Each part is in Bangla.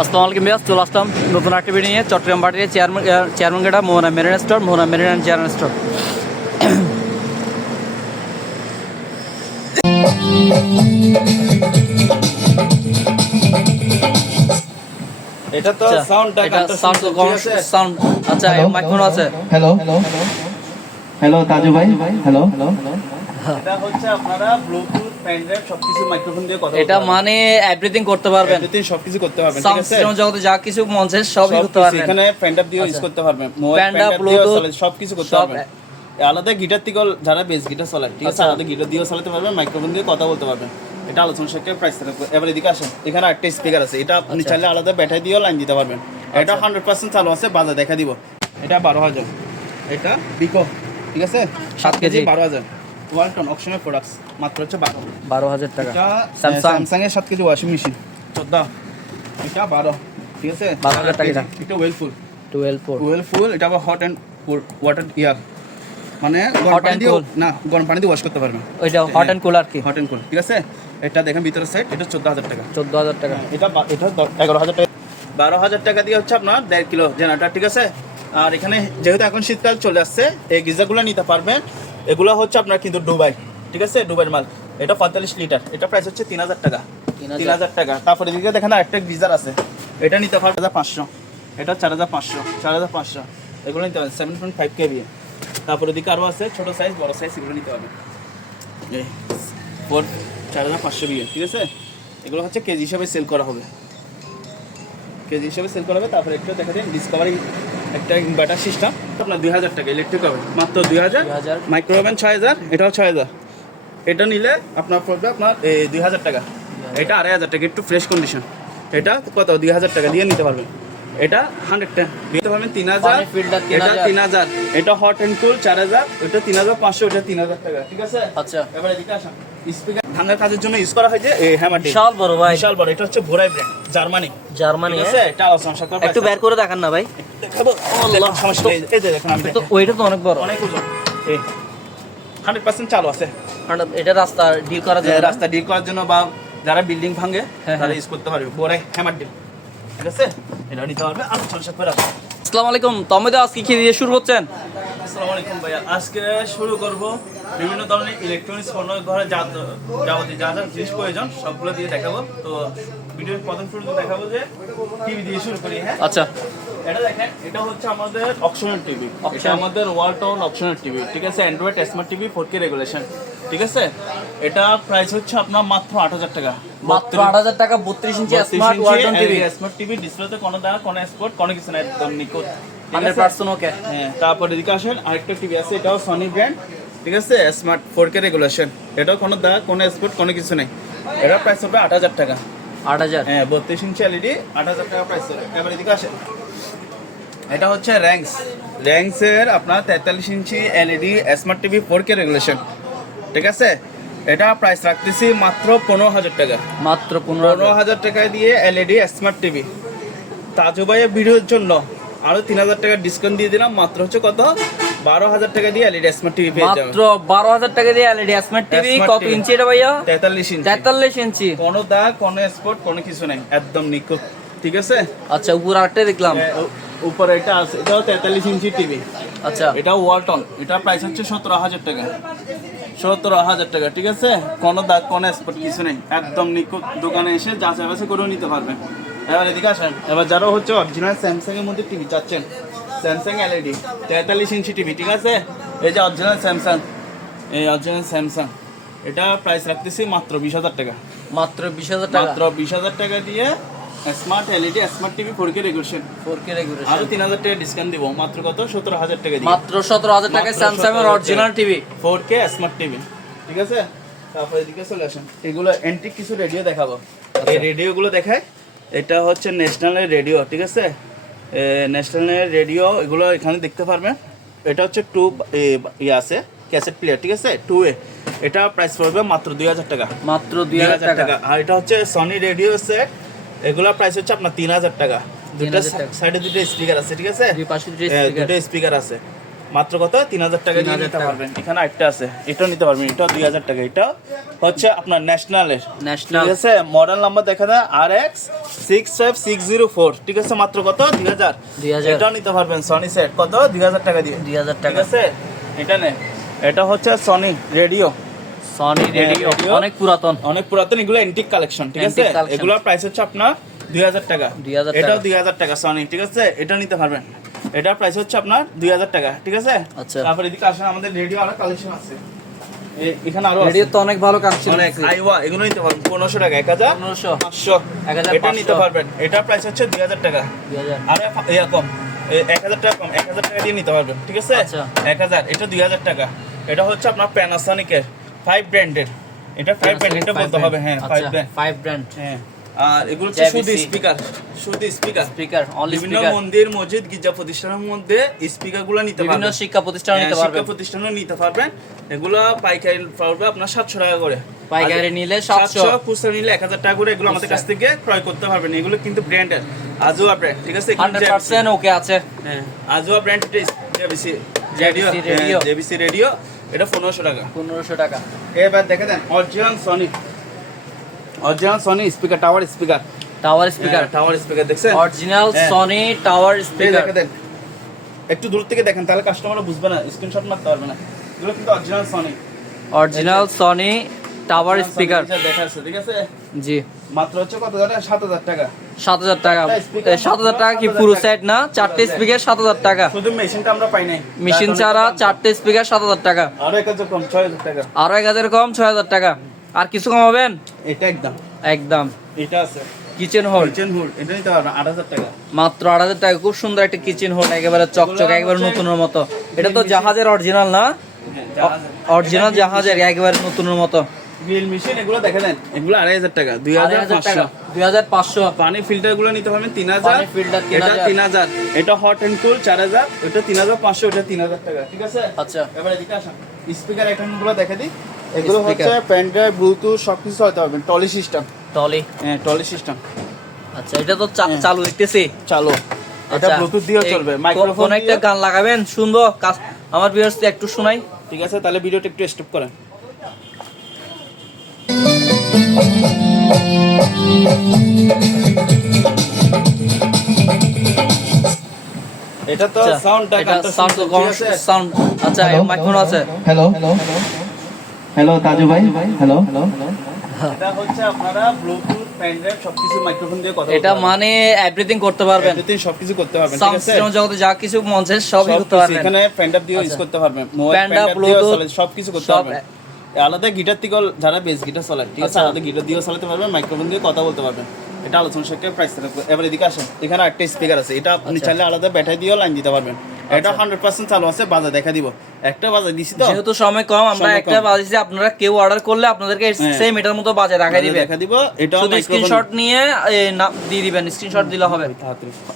আসসালামু আলাইকুম বিয়াস, চলে আসলাম নতুন একটা ভিডিও নিয়ে। চট্টগ্রাম বাটির চেয়ারম্যান গেটা Mohona marine store, Mohona marine and chairman store. এটা তো সাউন্ডটা সাউন্ড আচ্ছা, মাইক্রোফোন আছে। হ্যালো হ্যালো তাজু ভাই, হ্যালো। এটা হচ্ছে আপনারা ব্লুটুথ পেন ড্রাইভ সবকিছু মাইক্রোফোন দিয়ে কথা এটা মানে এভরিথিং করতে পারবেন, এভরিথিং সবকিছু করতে পারবেন, ঠিক সাউন্ড আছে? সিস্টেম জগতে যা কিছু মন চায় সবই করতে পারবেন। এখানে পেন ড্রাইভ দিয়ে ইউজ করতে পারবেন, পেন ড্রাইভ, ব্লুটুথ সবকিছু করতে পারবেন। আলাদা গিটার থেকে যারা বেস গিটার চালায়, ঠিক আছে, আলাদা গিটার দিয়েও চালাতে পারবেন, মাইক্রোফোন দিয়ে কথা বলতে পারবেন। এটা আলোচনা সাপেক্ষে প্রাইস থাকবে। এবার এদিকে আসেন, এখানে একটা স্পিকার আছে, এটা আপনি চাইলে আলাদা ব্যাটারি দিয়েও লাইন দিতে পারবেন। এটা 100% চালু আছে, বাজার দেখা দিব। এটা 12,000, এটা বিকো, ঠিক আছে, 7 কেজি 12,000। ওয়ালটন অপশনাল প্রোডাক্টস মাত্র হচ্ছে 12,000 টাকা। এটা স্যামসাং এর 7 কেজি ওয়াশিং মেশিন 14, এটা 12, ঠিক আছে, 12,000 টাকা। এটা ওয়েলফুল 12 এটা আবার হট এন্ড ওয়াটার ইয়ার, মানে Hot and cool? গরম পানি দিয়ে ওয়াশ করতে পারবেন। ওইটা হট এন্ড কুল আর কি, হট এন্ড কুল, ঠিক আছে। এটা দেখেন ভিতরের সাইড, এটা 14,000 টাকা। 14,000 টাকা। এটা 11,000 টাকা। 12,000 টাকা দিয়ে হচ্ছে আপনার 1.5 কিলো জেনারেটর, ঠিক আছে। আর এখানে যেহেতু এখন শীতকাল চলে আসছে, এই গিজারগুলো নিতে পারবেন। এগুলো হচ্ছে আপনার কিন্তু দুবাই, ঠিক আছে, দুবাইয়ের মাল। এটা 45 লিটার, এটা প্রাইস হচ্ছে 3,000 টাকা। 3,000 টাকা। তারপরে এদিকে দেখেন আরেকটা গিজার আছে, এটা নিতে পারবেন 4,500, এটা 4,500। এগুলো নিতে পারবেন 7.5 কেভি। তারপরে এদিকে আরও আছে ছোটো সাইজ, বড় সাইজ, এগুলো নিতে পারবেন। এই 4,500 বিয়ে, ঠিক আছে। এগুলো হচ্ছে কেজি হিসাবে সেল করা হবে, তারপরে একটু দেখা যায় ডিসকভারি একটা ইনভার্টার সিস্টেম, আপনার 2,000 টাকা ইলেকট্রিক হবে, মাত্র 2,000। মাইক্রোওভেন 6,000, এটাও 6,000। এটা নিলে আপনার পড়বে আপনার 2,000 টাকা। এটা 2,500 টাকা, একটু ফ্রেশ কন্ডিশন। এটা কত? 2,000 টাকা দিয়ে নিতে পারবেন। এটা 110 দিতে পারবেন 3,000। এটা 3,000। এটা হট এন্ড কুল 4,000। এটা 3,500, এটা 3,000 টাকা, ঠিক আছে। আচ্ছা, এবার এদিকে আসেন। স্পিকার ধানের কাজের জন্য ইউজ করা হয় যে হ্যামারটি, বিশাল বড় ভাই, বিশাল বড়। এটা হচ্ছে ভোরাই ব্র্যান্ড, জার্মানি, ঠিক আছে। এটা আলোচনা সাপেক্ষে একটু বের করে দেখান না ভাই। দেখাবো, আল্লাহ, সমস্যা নেই। এই যে দেখেন, আমি তো ওইটা তো অনেক বড়, অনেক ওজন। 100% চালু আছে। এটা রাস্তা ডিল করা যায়, রাস্তা ডিল করার জন্য বা যারা বিল্ডিং ভাঙে হ্যাঁ, তারা ইউজ করতে পারবে। ভোরাই হ্যামার ডিল, ঠিক আছে, এটা নিতে পারবে। আলোচনা সাপেক্ষে। আসসালামু আলাইকুম, তবে আজকে কি দিয়ে শুরু করছেন? আসসালামু আলাইকুম ভাইয়া, আজকে শুরু করব বিভিন্ন ধরনের ইলেকট্রনিক্স পণ্য, ঘরে যাবতীয় যা যা জিনিস প্রয়োজন সবগুলো দিয়ে দেখাবো। তো ভিডিওর প্রথম শুরুতে দেখাবো যে টিভি দিয়ে শুরু করি। হ্যাঁ, আচ্ছা, এটা দেখেন, এটা হচ্ছে আমাদের অপশনাল টিভি, এটা আমাদের ওয়ালটন অপশনাল টিভি, ঠিক আছে। Android smart TV 4K regulation, ঠিক আছে। এটা প্রাইস হচ্ছে আপনার মাত্র 8,000 টাকা। মাত্র 8,000 টাকা। 32 inch smart Walton TV, smart TV. ডিসপ্লেতে কোনো দাগ, কোনো স্পট, কোনো কিছু না, একদম নিখুঁত, 100% ওকে। হ্যাঁ, তারপরে এদিকে আসেন, আরেকটা টিভি আছে, এটাও সনি ব্র্যান্ড, ঠিক আছে, স্মার্ট 4K রেগুলেশন। এটাও কোনো দাগ, কোনো স্পট, কোনো কিছু নেই। এটা প্রাইস হবে 8,000 টাকা। 8,000, হ্যাঁ, 32 ইঞ্চি এলইডি, 8,000 টাকা প্রাইস হবে। এবার এদিকে আসেন, এটা হচ্ছে র্যাঙ্কসের আপনার 43 inch LED smart TV 4K regulation, ঠিক আছে। এটা প্রাইস রাখতেছি মাত্র 15,000 টাকা। মাত্র 15,000 টাকা দিয়ে এলইডি স্মার্ট টিভি। তাজু ভাইয়ের ভিডিওর জন্য আরো 3,000 টাকা ডিসকাউন্ট দিয়ে দিলাম, মাত্র হচ্ছে কত? 12,000 টাকা দিয়ে এলইডি স্মার্ট টিভি পেয়ে যাবেন। মাত্র 12,000 টাকা দিয়ে এলইডি স্মার্ট টিভি। কত ইঞ্চি এটা ভাইয়া? 43 ইঞ্চি। 43 ইঞ্চি। কোনো দাগ, কোনো স্পট, কোনো কিছু নাই, একদম নিখুঁত, ঠিক আছে। আচ্ছা, উপর আরেকটা দেখলাম, উপরে এটা আছে, এটাও 43 ইঞ্চি টিভি। আচ্ছা, এটা ওয়ালটন, এটা প্রাইস হচ্ছে 17,000 টাকা। 17,000 টাকা, ঠিক আছে। কোনো দাগ, কোনো স্পট কিছু নেই, একদম নিখুঁত। দোকানে এসে যাচাই বাছাই করেও নিতে পারবেন। এবার এদিকে আসেন, এবার যারা হচ্ছে অরিজিনাল স্যামসাং এর মধ্যে টিভি চাচ্ছেন, স্যামসাং এলইডি 43 ইঞ্চি টিভি, ঠিক আছে। এই যে অরিজিনাল স্যামসাং, এই অরিজিনাল স্যামসাং, এটা প্রাইস রাখতেছি মাত্র 20,000 টাকা। মাত্র 20,000 টাকা। মাত্র 20,000 টাকা দিয়ে smart LED smart TV 4K regulation. 4K regulation. আরো 3,000 টাকা ডিসকাউন্ট দিব, মাত্র কত? 17,000 টাকা দিয়ে। মাত্র 17,000 টাকায় স্যামসাং এর original TV 4K smart TV, ঠিক আছে। তারপরে এদিকে চলে আসেন, এগুলো অ্যান্টিক কিছু রেডিও দেখাবো। এই রেডিওগুলো দেখায়, এটা হচ্ছে ন্যাশনালের রেডিও, ঠিক আছে। ন্যাশনালের রেডিও, এগুলো এখানে দেখতে পারবেন। এটা হচ্ছে 2 আছে ক্যাসেট প্লেয়ার, ঠিক আছে, 2A। এটা প্রাইস পড়বে মাত্র 2,000 টাকা। মাত্র 2,000 টাকা। আর এটা হচ্ছে সনি রেডিও সেট, এগুলোর প্রাইস হচ্ছে আপনার 3,000 টাকা। দুটো সাইডে দুটো স্পিকার আছে, ঠিক আছে, দুই পাশে দুটো স্পিকার আছে। মাত্র কত 3000 টাকা দিয়ে 3000 নিতে টাকা। পারবেন। এখানে একটা আছে, এটাও নিতে পারবেন, এটাও 2000 টাকা। এটা হচ্ছে আপনার ন্যাশনালের, ন্যাশনাল ঠিক আছে। মডেল নাম্বার দেখা যায় RX 65604, ঠিক আছে। মাত্র কত 2000। 2000 এটাও নিতে পারবেন সনি সেট, কত 2000 টাকা দিয়ে, 2000 ঠিক টাকা। আছে। এটা নেন, এটা হচ্ছে Sony radio, Sony radio radio. অনেক পুরাতন। অনেক পুরাতন, এগুলো এন্টিক কালেকশন, ঠিক আছে। Antique collection। এগুলোর প্রাইস হচ্ছে আপনার 2000 টাকা। 2000 এটাও টাকা। 2000 টাকা সনি, ঠিক আছে। এটা নিতে পারবেন, এটার প্রাইস হচ্ছে আপনার 2000 টাকা, ঠিক আছে। আচ্ছা। তারপর এদিকে আসেন, আমাদের রেডিও আরো কালেকশন আছে, এখানে আরো রেডিও আছে তো অনেক ভালো কালেকশন অনেক। আইওয়া এগুলো নিতে পারবেন 1500 টাকা, 1000, 1500, 500, 1500 এটা নিতে পারবেন। এটার প্রাইস হচ্ছে 2000 টাকা। 2000 আর ইয়া কম, 1000 টাকা কম, 1000 টাকা দিয়ে নিতে পারবেন, ঠিক আছে। আচ্ছা। 1000, এটা 2000 টাকা। এটা হচ্ছে আপনার প্যানাসনিকের 5 ব্র্যান্ডের, এটা 5 ব্র্যান্ড, এটা বলতে হবে, হ্যাঁ 5 ব্র্যান্ড, 5 ব্র্যান্ড হ্যাঁ। আর এগুলো হচ্ছে JVC শুধু স্পিকার, শুধু স্পিকার। স্পিকার, অনলি বিভিন্ন স্পিকার। মন্দির, মসজিদ, গির্জা প্রতিষ্ঠানের মধ্যে স্পিকার গুলো নিতে বিভিন্ন পারবেন, শিক্ষা প্রতিষ্ঠান নিতে হ্যাঁ, পারবেন। শিক্ষা প্রতিষ্ঠানও নিতে পারবেন। এগুলো পাইকারি পড়বে আপনার 700 টাকা করে, পাইকারি নিলে 700, 700, খুচরা নিলে 1000 টাকা করে। এগুলো আমাদের কাছ থেকে ক্রয় করতে পারবেন। এগুলো কিন্তু ব্র্যান্ডের, আজুয়া ব্র্যান্ড, ঠিক আছে। 100% ওকে আছে। হ্যাঁ, আজুয়া brand, JBC JVC radio. JBC radio, এটা 1500 টাকা। 1500 টাকা। এবার দেখে দেন original Sony, original Sony speaker, tower speaker, tower speaker, tower speaker দেখছেন, অরিজিনাল হ্যাঁ। সনি টাওয়ার এই স্পিকার। দেখে দেন, একটু দূর থেকে দেখেন, তাহলে কাস্টমাররা বুঝবে না, স্ক্রিনশট মারতে পারবে না। এগুলো কিন্তু original Sony, original Sony tower speaker. দেখা আছে, ঠিক আছে। জি, মাত্র হচ্ছে কত জানেন, 7000 টাকা। 7000 টাকা। speaker 7000 টাকা কি পুরো সেট না? 4টে স্পিকার 7000 টাকা। শুধু মেশিনটা আমরা পাই নাই, মেশিন ছাড়া 4টে স্পিকার 7000 টাকা। আরো 1000 কম, 6000 টাকা। আরো 1000 কম, 6000 টাকা। আর কিছু কমাবেন? এটা একদম, একদম। এটা আছে কিচেন হোল কিচেন হুড, এটা নিতে পারবেন 8000 টাকা। মাত্র 8000 টাকা। খুব সুন্দর একটা কিচেন হোল, একেবারে চকচক, একেবারে নতুনের মতো। এটা তো জাহাজের অরিজিনাল না? অরিজিনাল জাহাজের, একেবারে নতুনের মতো। গ্রিল মেশিন, এগুলো দেখে দেন, এগুলো 2500 টাকা, 2500 টাকা, 2500। 2500। পানি ফিল্টার গুলো নিতে পারবেন 3000, পানি filter এটা 3000, 3000, এটা হট এন্ড কুল 4000, এটা 3500, এটা 3000 টাকা, ঠিক আছে। আচ্ছা, এবার এদিকে আসেন, স্পিকার আইটেম গুলো দেখে দিই। এগুলো Speaker। হচ্ছে পেন ড্রাইভ, ব্লুটুথ সবকিছু হতে পারবেন। Tally system, Tally. হ্যাঁ টলি সিস্টেম আচ্ছা, এটা তো চালু দেখতেছি। চালু, এটা আচ্ছা, ব্লুটুথ দিয়েও এই চলবে, মাইক্রোফোন কোন একটা গান লাগাবেন শুনবো? আমার ভিউয়ার্স একটু শোনাই। ঠিক আছে, তাহলে ভিডিওটা একটু স্টপ করেন। এটা তো আচ্ছা, সাউন্ডটা, এটা সাউন্ড তো কম, সাউন্ড। আচ্ছা, মাইক্রোফোন আছে। হ্যালো হ্যালো তাজু ভাই, হ্যালো এটা হচ্ছে আপনারা ব্লুটুথ, পেন ড্রাইভ সবকিছু মাইক্রোফোন দিয়ে কথা এটা মানে এভরিথিং করতে পারবেন। এটাতে সবকিছু করতে পারবেন, ঠিক সাউন্ড আছে। সিস্টেম জগতে যা কিছু মন চায় সবই করতে সবকিছু, পারবেন। এখানে পেন ড্রাইভ দিয়েও ইউজ আচ্ছা। করতে পারবেন, পেন ড্রাইভ, ব্লুটুথ সবকিছু করতে সব পারবেন। আলাদা গিটার থেকে যারা বেস গিটার চালায়, ঠিক আছে, আচ্ছা। আলাদা গিটার দিয়েও চালাতে পারবেন, মাইক্রোফোন দিয়ে কথা বলতে পারবেন। এটা আলোচনা শেখে প্রাইস থাকবে। এবার এদিকে আসেন, এখানে একটা স্পিকার আছে, এটা আপনি আচ্ছা। চাইলে আলাদা ব্যাটারি দিয়েও লাইন দিতে পারবেন। এটা 100% চালু আছে, বাজা দেখা দিব, একটা বাজা দিছি তো, যেহেতু সময় কম, আমরা সময় একটা কম। বাজিয়েছি, আপনারা কেউ অর্ডার করলে আপনাদেরকে হ্যাঁ। সেম এটার মতো বাজে দেখাই দিবে। দেখা দিব। এটা শুধু স্ক্রিনশট নিয়ে নাম দিয়ে দিবেন, স্ক্রিনশট দিলে হবে।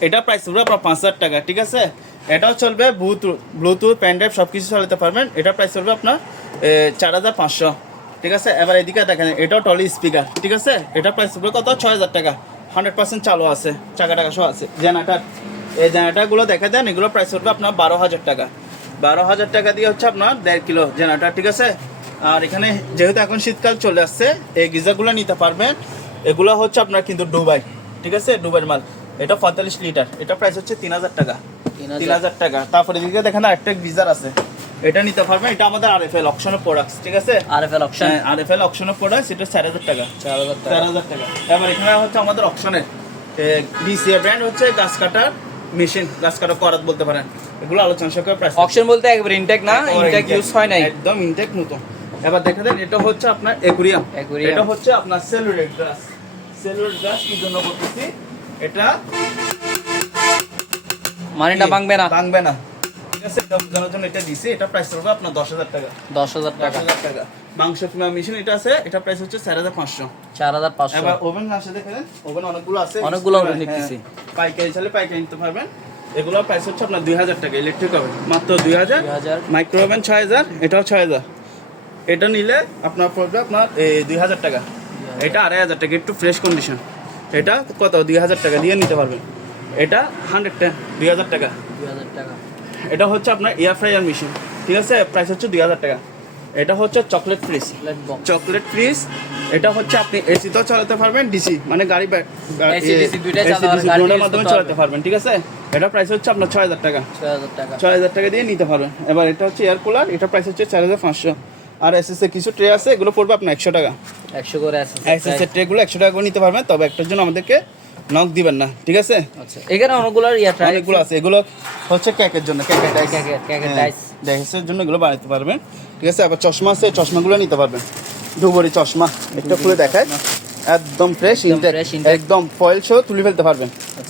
এটা প্রাইস হবে আপনার 5000 টাকা, ঠিক আছে। এটাও চলবে, ব্লুটুথ, পেন ড্রাইভ সবকিছু চালাতে পারবেন। এটা প্রাইস হবে আপনার 4500, ঠিক আছে। এবার এদিকে দেখেন, এটাও টলি স্পিকার, ঠিক আছে। এটা প্রাইস হবে কত, 6000 টাকা, 100% চালু আছে, চাকা টাকা সহ আছে। জেনারেটার, এই জেনারেটারগুলো দেখা দেন, এগুলো প্রাইস হবে আপনার 12000 টাকা। 12000 টাকা দিয়ে হচ্ছে আপনার 1.5 কিলো জেনারেটার, ঠিক আছে। আর এখানে যেহেতু এখন শীতকাল চলে আসছে, এই গিজারগুলো নিতে পারবেন। এগুলো হচ্ছে আপনার কিন্তু দুবাই, ঠিক আছে, দুবাইয়ের মাল। এটা 45 লিটার, এটা প্রাইস হচ্ছে 3000 টাকা, 3000 টাকা। তারপরে এদিকে দেখেন আরেকটা গিজার আছে, এটা নিতে পারবেন। এটা আমাদের RFL অকশনের প্রোডাক্টস, ঠিক আছে। আরএফএল অপশন, RFL অকশনের প্রোডাক্টস, এটা 4000 টাকা, 4000 টাকা। এবার এখানে হচ্ছে আমাদের অকশনের DCA ব্র্যান্ড, হচ্ছে গাছ কাটার মেশিন, গাছ কাটা করাত বলতে পারেন। এগুলো আলোচনা সহকারে প্রাইস। অপশন বলতে একবার ইনটেক না, ইনটেক ইউজ হয় নাই, একদম ইনটেক নতুন। এবার দেখে দেন, এটা হচ্ছে আপনার অ্যাকুরিয়াম, Aquarium। এটা হচ্ছে আপনার সেলুলোয়েড গ্লাস। সেলুলোয়েড গ্লাস কি জন্য বলতেছি, এটা মানিটা ভাঙবে না, ভাঙবে না, ঠিক আছে। এটা বোঝানোর জন্য এটা দিছি। এটা প্রাইস হবে আপনার 10000 টাকা, 10000 টাকা, 10000 টাকা। মাংস কিমা মেশিন এটা আছে, এটা প্রাইস হচ্ছে 4500। 4500। এবার ওভেন আসে, দেখেন ওভেন অনেকগুলো আছে, অনেকগুলো oven হ্যাঁ, দেখতেছি। পাইকারি চাইলে পাইকারি নিতে পারবেন। এগুলোর প্রাইস হচ্ছে আপনার 2000 টাকা, ইলেকট্রিক ওভেন মাত্র 2000, 2000, মাইক্রো ওভেন 6000, এটাও 6000। এটা নিলে আপনার পড়বে আপনার 2000 টাকা, এটা 2500 টাকা, একটু ফ্রেশ কন্ডিশন। এটা কত, 2000 টাকা দিয়ে নিতে পারবেন। এটা 110, 2000 টাকা। 2000 টাকা। এটা হচ্ছে আপনার এয়ার ফ্রায়ার মেশিন, ঠিক আছে, প্রাইস হচ্ছে 2000 টাকা। এটা হচ্ছে চকলেট ফ্রিজ, চকলেট ফ্রিজ। এটা হচ্ছে আপনি এসি তো চালাতে পারবেন, ডিসি মানে গাড়ি AC, DC দুইটাই দুটোর মাধ্যমে চালাতে পারবেন, ঠিক আছে। এটা প্রাইস হচ্ছে আপনার 6000 টাকা, 6000 টাকা দিয়ে নিতে পারবেন। এবার এটা হচ্ছে এয়ার কুলার, এটা প্রাইস হচ্ছে 4500। আর এসএসএ কিছু ট্রে আছে, এগুলো পড়বে আপনার 100 টাকা, 100 করে এসএসএ ট্রেগুলো 100 টাকা করে নিতে পারবেন, তবে একটার জন্য আমাদেরকে নক দিবেন না, ঠিক আছে। আচ্ছা, এখানে অনেকগুলো অনেকগুলো আছে, এগুলো হচ্ছে কেকের জন্য, কেকের ডাইস, কেকের ডাইস ডাইসের জন্য এগুলো বানাতে পারবেন, ঠিক আছে। আবার চশমা আছে, চশমাগুলো নিতে পারবেন। দুবরি চশমা, একটা খুলে দেখায়, একদম ফ্রেশ ইনটেক, একদম ফয়েল সহ তুলে ফেলতে পারবেন।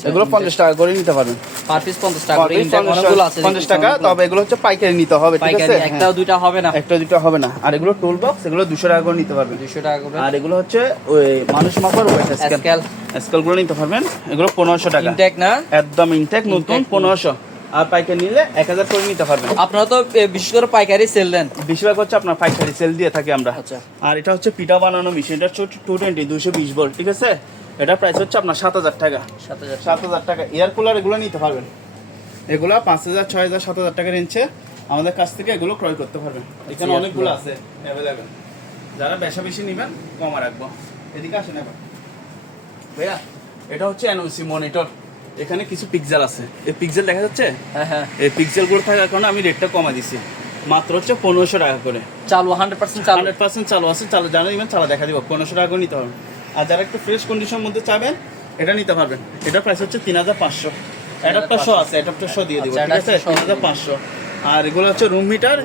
এগুলো 50 টাকা করে নিতে পারবেন, পার পিস 50 টাকা করে। ইনটেক অনেকগুলো আছে 50 টাকা, তবে এগুলো হচ্ছে পাইকারি নিতে হবে, ঠিক আছে। একটা দুইটা হবে না, একটা দুটো হবে না। আর এগুলো টুল বক্স, এগুলো 200 টাকা করে নিতে পারবেন, 200 টাকা করে। আর এগুলো হচ্ছে ওই মানুষ মাপার ওয়েট স্কেল, স্কেলগুলো নিতে পারবেন, এগুলো 1500 টাকা ইনটেক না, একদম ইনটেক নতুন 1500। আর পাইকারি নিলে 1000 করে নিতে পারবেন। আপনারা তো বিশেষ করে পাইকারি সেল দেন, বেশিরভাগ হচ্ছে আপনার পাইকারি সেল দিয়ে থাকি আমরা। আচ্ছা। আর এটা হচ্ছে পিঠা বানানো মেশিন, এটা হচ্ছে 220 220 ভোল্ট, ঠিক আছে। এটা প্রাইস হচ্ছে আপনার 7000 টাকা, 7000 টাকা। এয়ার কুলার এগুলো নিতে পারবেন, এগুলো 5000 6000 7000 টাকা রেঞ্জে আমাদের কাছ থেকে এগুলো ক্রয় করতে পারবেন। এখানে অনেকগুলো আছে অ্যাভেলেবেল, যারা বেশি বেশি নেবেন কমা রাখবো। এদিকে আসেন এবার ভাইয়া, এটা হচ্ছে এনওসি মনিটর, এখানে কিছু পিক্সেল আছে, এই পিক্সেল দেখা যাচ্ছে, হ্যাঁ, এই পিক্সেলগুলো থাকার কারণে আমি রেটটা কমা দিছি, মাত্র হচ্ছে 1500 টাকা করে। চালু 100% চালু, 100% চালু আছে, চালু জানা দিবেন, চালা দেখা দিব, 1500 টাকা করে নিতে হবে। আর যারা একটু ফ্রেশ কন্ডিশনের মধ্যে চাবেন এটা নিতে পারবেন। এটা প্রাইস হচ্ছে 3500, অ্যাডাপ্টার সহ আছে, অ্যাডাপ্টার সহ দিয়ে দিব, ঠিক আছে, 3500। আর এগুলো হচ্ছে রুম মিটার,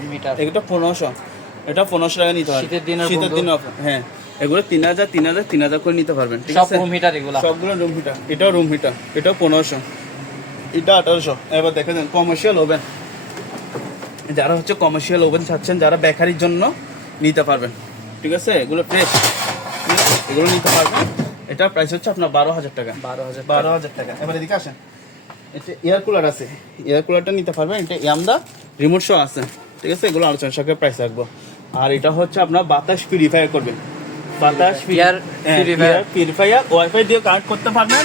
এটা 1500, এটা 1500 টাকা নিতে হবে শীতের দিন অফার। হ্যাঁ, এগুলো 3000 3000 3000 করে নিতে পারবেন, ঠিক আছে। সব রুম হিটার, এগুলো সবগুলো রুম হিটার। এটাও রুম হিটার, এটাও 1500, এটা 1800। এবার দেখে দেন কমার্শিয়াল ওভেন, যারা হচ্ছে কমার্শিয়াল ওভেন চাচ্ছেন, যারা বেকারির জন্য নিতে পারবেন, ঠিক আছে, এগুলো ফ্রেশ, এগুলো নিতে পারবেন। এটা প্রাইস হচ্ছে আপনার 12000 টাকা, 12000 টাকা। এবার এদিকে আসেন, এটা এয়ার কুলার আছে, এয়ার কুলারটা নিতে পারবেন, এটা ইয়ামদা রিমোট শো আছে, ঠিক আছে। এগুলো আলোচনা সঙ্গে প্রাইস রাখবো। আর এটা হচ্ছে আপনার বাতাস পিউরিফায়ার করবেন, বাতাস পিউরিফায়ার ওয়াইফাই দিয়ে কানেক্ট করতে পারবেন,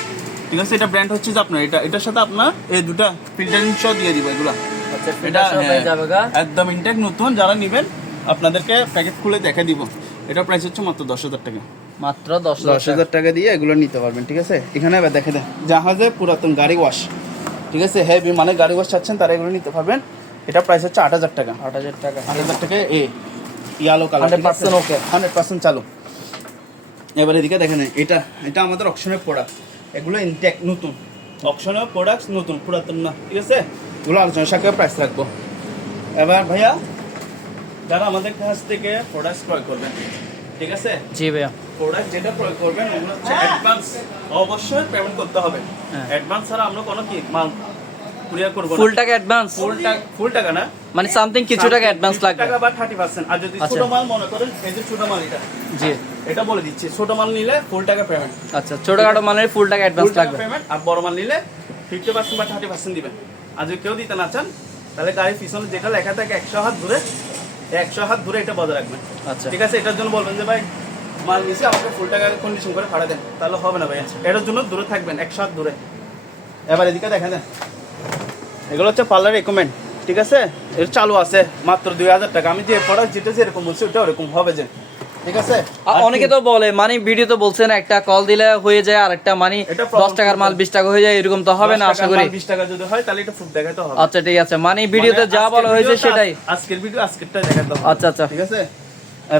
ঠিক আছে। এটা ব্র্যান্ড হচ্ছে যে আপনার এটার সাথে আপনার এই দুটা ফিল্টারিং শো দিয়ে দিব, এগুলো এটা একদম ইনটেক নতুন। যারা নেবেন আপনাদেরকে প্যাকেট খুলে দেখে দিব। এটা প্রাইস হচ্ছে মাত্র 10000 টাকা, মাত্র 10000 টাকা দিয়ে এগুলো নিতে পারবেন, ঠিক আছে। এখানে এবার দেখে দেন জাহাজে পুরাতন গাড়ি ওয়াশ, ঠিক আছে, হেভি মানে গাড়ি ওয়াশ চাচ্ছেন তারা এগুলো নিতে পারবেন। এটা প্রাইস হচ্ছে 8000 টাকা, 8000 টাকা, 8000 টাকা। ইয়ালো কালার 100% ওকে, 100% চালু। এবার এদিকে দেখেন, এটা আমাদের অকশনের প্রোডাক্ট, এগুলো ইনটেক নতুন, অকশনের প্রোডাক্ট নতুন, পুরাতন না, ঠিক আছে। এগুলো আলোচনা সাপেক্ষে প্রাইস রাখবো। এবার ভাইয়া, যারা আমাদের কাছ থেকে প্রোডাক্ট ক্রয় করবেন, ঠিক আছে, জি ভাইয়া, প্রোডাক্ট যেটা ক্রয় করবেন ওগুলো হচ্ছে অ্যাডভান্স, অবশ্যই পেমেন্ট করতে হবে। অ্যাডভান্স ছাড়া আমরা কোনো কি মাল কুরিয়ার করব না। ফুল টাকা অ্যাডভান্স, ফুল টাকা না, মানে সামথিং কিছু টাকা অ্যাডভান্স লাগবে, টাকা বা 30%। আর যদি ছোট মাল মনে করেন, এই যে ছোট মাল, জি এটা বলে দিচ্ছি, ছোট মাল নিলে ফুল টাকা পেমেন্ট। আচ্ছা, ছোটখাটো মানের ফুল টাকা অ্যাডভান্স লাগবে পেমেন্ট। আর বড় মাল নিলে 50% বা 30% দিবেন। আর যদি কেউ দিতে না চান, তাহলে গাড়ির পিছনে যেটা লেখা থাকে 100 হাত দূরে, 100 হাত দূরে এটা বজায় রাখবেন, আচ্ছা, ঠিক আছে। এটার জন্য বলবেন যে ভাই মাল নিচে আমাকে ফুল টাকা কন্ডিশন করে ভাড়া দেন, তাহলে হবে না ভাই, এটার জন্য দূরে থাকবেন, 100 হাত দূরে। এবার এদিকে দেখেন, এগুলো হচ্ছে পার্লার রেকমেন্ড, ঠিক আছে। এর চালু আছে মাত্র 2000 টাকা। আমি যে প্রোডাক্ট যেটা যেরকম বলছি ওটা ওরকম হবে যে, ঠিক আছে। অনেকে তো বলে মানে ভিডিও তো বলছেন একটা কল দিলে হয়ে যায়, আর একটা মানে 10 টাকার মাল 20 টাকা হয়ে যায়, এরকম তো হবে না আশা করি। 20 টাকা যদি হয় তাহলে এটা ফুল দেখাতে হবে। আচ্ছা ঠিক আছে, মানে ভিডিওতে যা বলা হয়েছে সেটাই, আজকের ভিডিও আজকেরটা দেখাতে হবে। আচ্ছা আচ্ছা, ঠিক আছে।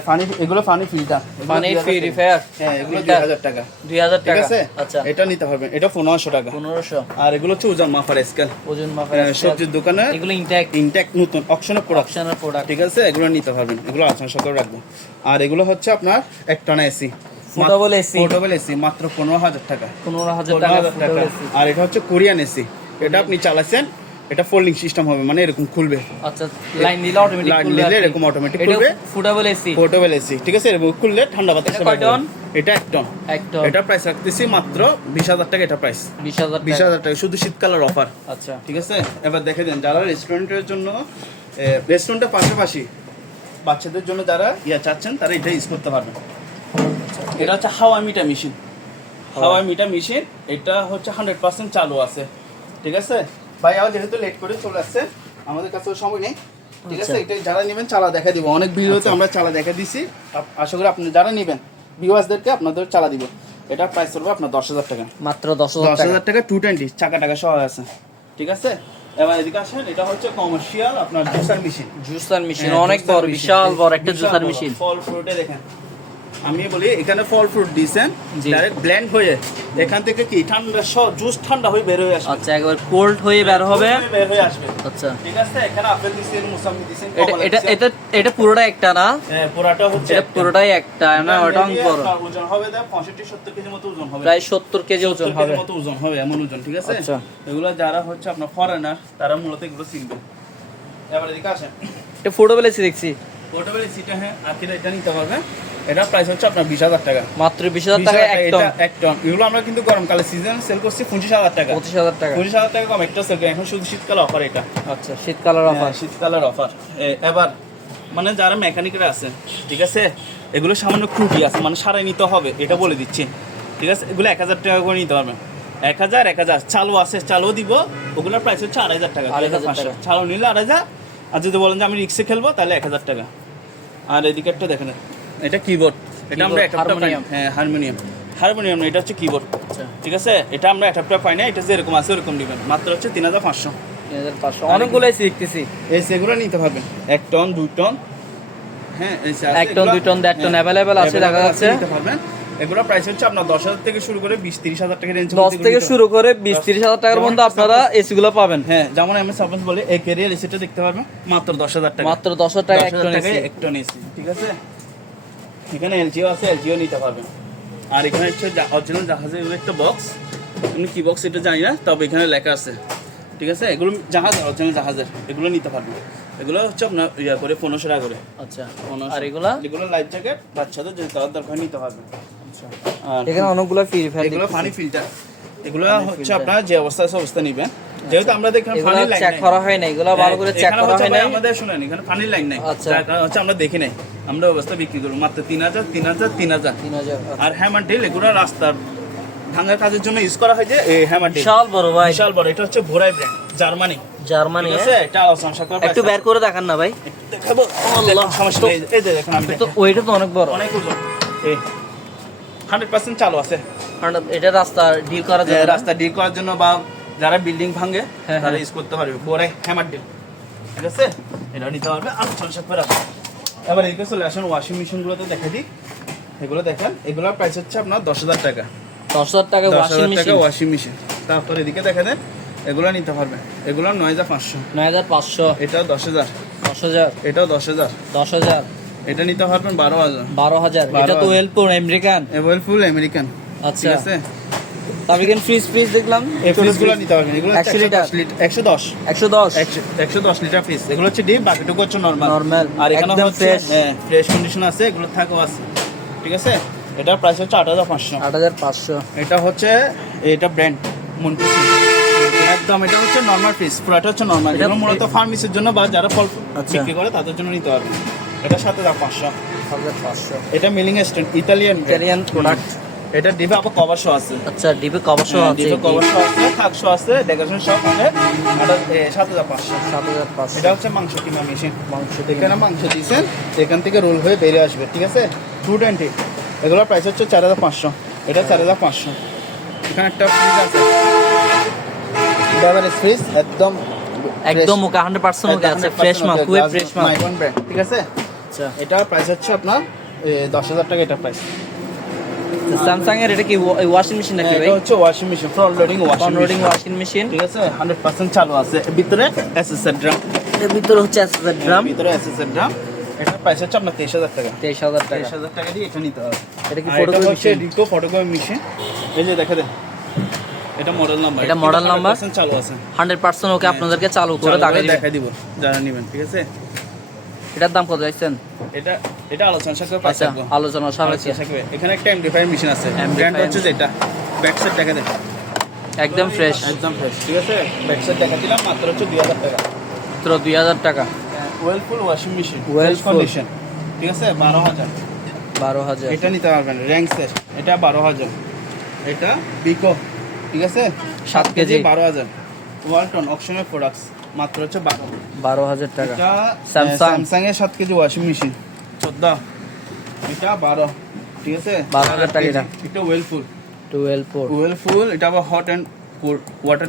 পানি, এগুলো পানি ফিল্টার, পানি পিউরিফায়ার, হ্যাঁ, এগুলো 2000 টাকা, 2000 ঠিক টাকা। আছে। আচ্ছা, এটা নিতে পারবেন, এটা 1500 টাকা, 1500। আর এগুলো হচ্ছে ওজন মাপার স্কেল, ওজন মাপার সবজির দোকানে, এগুলো ইনটেক নতুন অকশনের প্রোডাক্ট, ঠিক আছে। এগুলো নিতে পারবেন, এগুলো আলোচনা করে রাখবো। আর এগুলো হচ্ছে আপনার একটানা এসি, পোর্টেবল এসি, মাত্র 15000 টাকা, 15000 টাকা। আর এটা হচ্ছে কোরিয়ান এসি, এটা আপনি চালাচ্ছেন, এটা ফোল্ডিং সিস্টেম হবে, মানে এরকম খুলবে। আচ্ছা, লাইন দিলে অটোমেটিক খুলবে, এরকম অটোমেটিক খুলবে। পোর্টেবল এসি, ঠিক আছে। এরকম খুললে ঠান্ডা বাতাস চলে যাবে। এটা 1 টন, এটা প্রাইস রাখতেছি মাত্র 20000 টাকা। এটা প্রাইস 20000 টাকা, শুধু শীতকালের অফার। আচ্ছা, ঠিক আছে। এবার দেখে দেন, যারা রেস্টুরেন্টের জন্য, রেস্টুরেন্টের পাশাপাশি বাচ্চাদের জন্য যারা চাচ্ছেন, তারা এটা ইউজ করতে পারবেন। এটা হচ্ছে হাওয়া মিটার মেশিন, হাওয়া মিটার মেশিন। এটা হচ্ছে 100% চালু আছে, ঠিক আছে। ভাই যেহেতু লেট করে চলে আসছে, আমাদের কাছে সময় নেই, ঠিক আছে। আচ্ছা। এটা যারা নেবেন চালা দেখা দিব, অনেক ভিডিওতে আমরা চালা দেখা দিছি। আশা করি আপনি যারা নেবেন ভিউয়ার্সদেরকে আপনাদের চালা দিব। এটা প্রাইস পড়বে আপনার 10,000 টাকা, মাত্র 10,000 টাকা। 10,000 টাকা 220 চাকা টাকা সহ আছে, ঠিক আছে। এবার এদিকে আসেন, এটা হচ্ছে কমার্শিয়াল আপনার জুসার মেশিন। জুসার মেশিন অনেক বড়, বিশাল বড় একটা জুসার মেশিন। ফল ফ্রুটে দেখেন, আমি বলি এখানে ফল ফ্রুট দিয়েছেন জি। ডাইরেক্ট ব্লেন্ড হয়ে এখান থেকে কি ঠান্ডা সব জুস ঠান্ডা হয়ে বের হয়ে আসবে। আচ্ছা, একবার কোল্ড হয়ে বের হবে। বের হয়ে আসবে, আচ্ছা, ঠিক আছে। এখানে আপেল দিছেন, মুসাম্বি দিছেন, এটা কমলা এটা দিছেন। এটা এটা পুরোটা একটা না? হ্যাঁ, পুরাটা হচ্ছে এটা একটা। পুরোটাই একটা না? ওটা অনেক বড়, আপনার ওজন হবে 65-70 কেজি মতো ওজন হবে, প্রায় 70 কেজি ওজন 70 হবে। কেজির মতো ওজন হবে, এমন ওজন, ঠিক আছে। আচ্ছা। এগুলো যারা হচ্ছে আপনার ফরেনার তারা মূলত এগুলো চিনবে। এবার এদিকে আসেন, এটা ফটো পেলেছি দেখছি, পোর্টেবল সিটা, হ্যাঁ আখিরা এটা নিতে পারবে। এটা প্রাইস হচ্ছে আপনার 20,000 টাকা, মাত্র 20,000 টাকায় এক টন। এটা এক টন। এগুলো আমরা কিন্তু গরমকালে সিজন সেল করছি 25,000 টাকা, 25,000 টাকা। 25,000 টাকা কম একটা সেল করি। এখন শুধু শীতকালে অফার এটা। আচ্ছা, শীতকালের অফার। হ্যাঁ, শীতকালের অফার। এবার মানে যারা মেকানিকরা আছে, ঠিক আছে, এগুলো সামান্য ত্রুটি আছে, মানে সারাই নিতে হবে, এটা বলে দিচ্ছি, ঠিক আছে। এগুলো 1,000 টাকা করে নিতে পারবেন। 1,000 চালু আছে, চালু দিব। ওগুলোর প্রাইস হচ্ছে 2,500 টাকা, 2,500 2,500। চালু নিলে 2,500। আর যদি বলেন যে আমি রিক্সে খেলবো তাহলে 1,000 টাকা। আর এদিকে একটা দেখেন, এটা কিবোর্ড। এটা আমরা একটা হারমোনিয়াম। হ্যাঁ, হারমোনিয়াম না, এটা হচ্ছে কিবোর্ড, আচ্ছা, ঠিক আছে। এটা আমরা একটা পাই না, এটা যেরকম আছে ওরকম দিবেন। মাত্র হচ্ছে 3,500। 3,500। অনেকগুলোই দেখতেছি। এই সেগুলো নিতে পারবেন 1 টন 2 টন। হ্যাঁ, এই যে আছে 1 টন, এগুলো। 2 টন, 1.5 টন হ্যাঁ, available আছে, দেখা available যাচ্ছে। নিতে পারবেন। এগুলো প্রাইস হচ্ছে আপনার 10,000 থেকে শুরু করে 20-30,000 টাকা রেঞ্জ 10 থেকে শুরু করে 20-30,000 টাকার মধ্যে আপনারা এসি গুলো পাবেন। হ্যাঁ, যেমন আমি সাপোজ বলি এই ক্যারিয়ার এসিটা দেখতে পারবেন মাত্র 10,000 টাকা, মাত্র 10,000 টাকা এক 10,000 টন টাকায় এসি। 1 টন এসি, ঠিক আছে। এখানে এলজিও আছে, এলজিও নিতে পারবেন। আর এখানে হচ্ছে অরিজিনাল জাহাজের একটা বক্স, আমি কি বক্স এটা জানি না, তবে এখানে লেখা আছে, ঠিক আছে। এগুলো জাহাজ, অরিজিনাল জাহাজের, এগুলো নিতে পারবেন। এগুলো হচ্ছে আপনার ইয়া করে 1500 টাকা করে। আচ্ছা, 1500। আর এগুলা? এগুলো লাইফ জ্যাকেট, বাচ্চাদের যদি তার দরকার নিতে পারবেন। আচ্ছা, আর এখানে অনেকগুলো পিউরিফায়ার এগুলো দেখতেছি। পানি ফিল্টার। এগুলো হচ্ছে আপনার যে অবস্থা আছে অবস্থা নেবেন। যেহেতু আমরা দেখলাম এগুলো পানির লাইন চেক করা হয় না, এগুলো ভালো করে চেক এখানে করা হচ্ছে হয় ভাই না। আমাদের শুনেন, এখানে পানির লাইন নাই, আচ্ছা। যার কারণে হচ্ছে আমরা দেখি নাই। আমরা অবস্থা বিক্রি করব মাত্র 3,000 3,000 3,000। 3,000। আর হ্যামারটেল এগুলো রাস্তার ভাঙার কাজের জন্য ইউজ করা হয়, যে এই হ্যামারটেল বিশাল বড় ভাই, বিশাল বড়। এটা হচ্ছে ভোরাই ব্র্যান্ড, জার্মানি, জার্মানি। ঠিক আছে। এটা আলোচনা করা একটু বের করে দেখান না ভাই। দেখাবো, আল্লাহ। সমস্যা নেই। এই যে দেখেন, আমি তো ওইটা তো অনেক বড়। অনেক ওজন, এই 100% চালু আছে। কারণ এটা রাস্তা ডিল করা যায় না। রাস্তা ডিল করার জন্য বা যারা বিল্ডিং ভাঙে হ্যাঁ, তারা হ্যাঁ। ইউজ করতে পারবে পরে হ্যামার ডিল, ঠিক আছে। এটা নিতে পারবে। আর সংসার করে এবার এদিকে চলে আসুন ওয়াশিং মেশিন গুলোতে দেখা দিই। এগুলো দেখেন, এগুলোর প্রাইস হচ্ছে আপনার 10,000 টাকা, 10,000 টাকা ওয়াশিং 10,000 টাকা মেশিন। Washing machine. তারপর এদিকে দেখা দেন, এগুলো নিতে পারবেন। এগুলো 9,500, 9,500, এটাও 10,000, 10,000, এটাও 10,000, 10,000, এটা নিতে পারবেন 12,000। 12,000। এটা তো 12,000 ওয়েলপুর আমেরিকান। ফুল আমেরিকান, আচ্ছা, ঠিক আছে। তারপরে এখানে ফ্রিজ দেখলাম, এই ফ্রিজগুলো নিতে পারবেন। এগুলো 100 লিটার, 110 110 110 লিটার ফ্রিজ। এগুলো হচ্ছে ডিপ, বাকিটুকু হচ্ছে নরমাল। নরমাল, আর এখানে একদম হচ্ছে ফ্রেশ। ফ্রেশ কন্ডিশন আছে, এগুলো থাকও আছে, ঠিক আছে। এটার প্রাইস হচ্ছে 8,500। 8,500। এটা হচ্ছে এটা ব্র্যান্ড মন্টিসি একদম। এটা হচ্ছে নরমাল ফ্রিজ, পুরোটা হচ্ছে নরমাল। এটা এটা মূলত ফার্মেসির জন্য বা যারা ফল আচ্ছা। বিক্রি করে তাদের জন্য নিতে পারবেন। এটা 7,500। 7,500। এটা মিলিং স্ট্যান্ড, ইতালিয়ান প্রোডাক্ট। এটা ডিপে আবার কভার শো আছে। আচ্ছা, ডিপে কভার সহ আছে। ডিপে কভার শো আছে, থাক শো আছে, ডেকোরেশন সব আছে। এটা 7,500। 7,500। এটা হচ্ছে মাংস কিমা মেশিন। মাংস এখানে মাংস দিয়েছেন, এখান থেকে রোল হয়ে বেরিয়ে আসবে, ঠিক আছে। 220। এগুলোর প্রাইস হচ্ছে 4,500। এটা 4,500। এখানে একটা ফ্রিজ আছে, ডাবল ফ্রিজ, একদম ওকে 100% ওকে আছে, ফ্রেশ মাল, খুবই ফ্রেশ মাল। মাইকন ব্র্যান্ড, ঠিক আছে। আচ্ছা, এটা প্রাইস হচ্ছে আপনার 10,000 টাকা। এটা প্রাইস। স্যামসাং এর এটা কি ওয়াশিং মেশিন নাকি ভাই? এটা হচ্ছে washing machine, front loading converting washing machine, ঠিক আছে। 100% চালু আছে। ভিতরে এসএসআর ড্রাম, এর ভিতরে হচ্ছে অ্যাসেসের ড্রাম। ভিতরে এসএসআর ড্রাম। এটা প্রাইস হচ্ছে আপনার 23,000 টাকা। 23,000 টাকা। 23,000 টাকা দিয়ে এটা নিতে হবে। এটা কি আর ফটোকপি এটা হচ্ছে মেশিন? Rico photocopy machine. এই যে দেখে দেন, এটা মডেল নাম্বার। এটা model number? 100% চালু আছে। 100% ওকে আপনাদেরকে চালু করে চালু করে দেখাই দেখাই দিব যারা নেবেন, ঠিক আছে। এটার দাম কত যাচ্ছেন? এটা এটা আলোচনা সাথে পাঁচ আচ্ছা, থাকবো। আলোচনা সাপেক্ষে। আলোচনা সাপেক্ষে। এখানে একটা এমডিফায়ার মেশিন আছে, Amplifier ব্র্যান্ড হচ্ছে machine। যেটা ব্যাক সাইড দেখা দেন, একদম ফ্রেশ, একদম ফ্রেশ, ঠিক আছে। ব্যাক সাইড দেখা দিলাম মাত্র হচ্ছে 2,000 টাকা। মাত্র 2,000 টাকা। ওয়েলফুল ওয়াশিং মেশিন, Whirlpool। কন্ডিশন, ঠিক আছে। 12,000। 12,000। এটা নিতে পারবেন। র্যাঙ্কসের এটা 12,000। এটা বিকো, ঠিক আছে। 7 কেজি। 12,000। ওয়ালটন অপশনাল প্রোডাক্টস, মাত্র হচ্ছে 12,000 টাকা। এটা Samsung। স্যামসাং এর 7 কেজি ওয়াশিং মেশিন 14, এটা 12, ঠিক আছে 12,000 টাকা এটা। এটা ওয়েলফুল 12 এটা আবার হট এন্ড কোল্ড ওয়াটার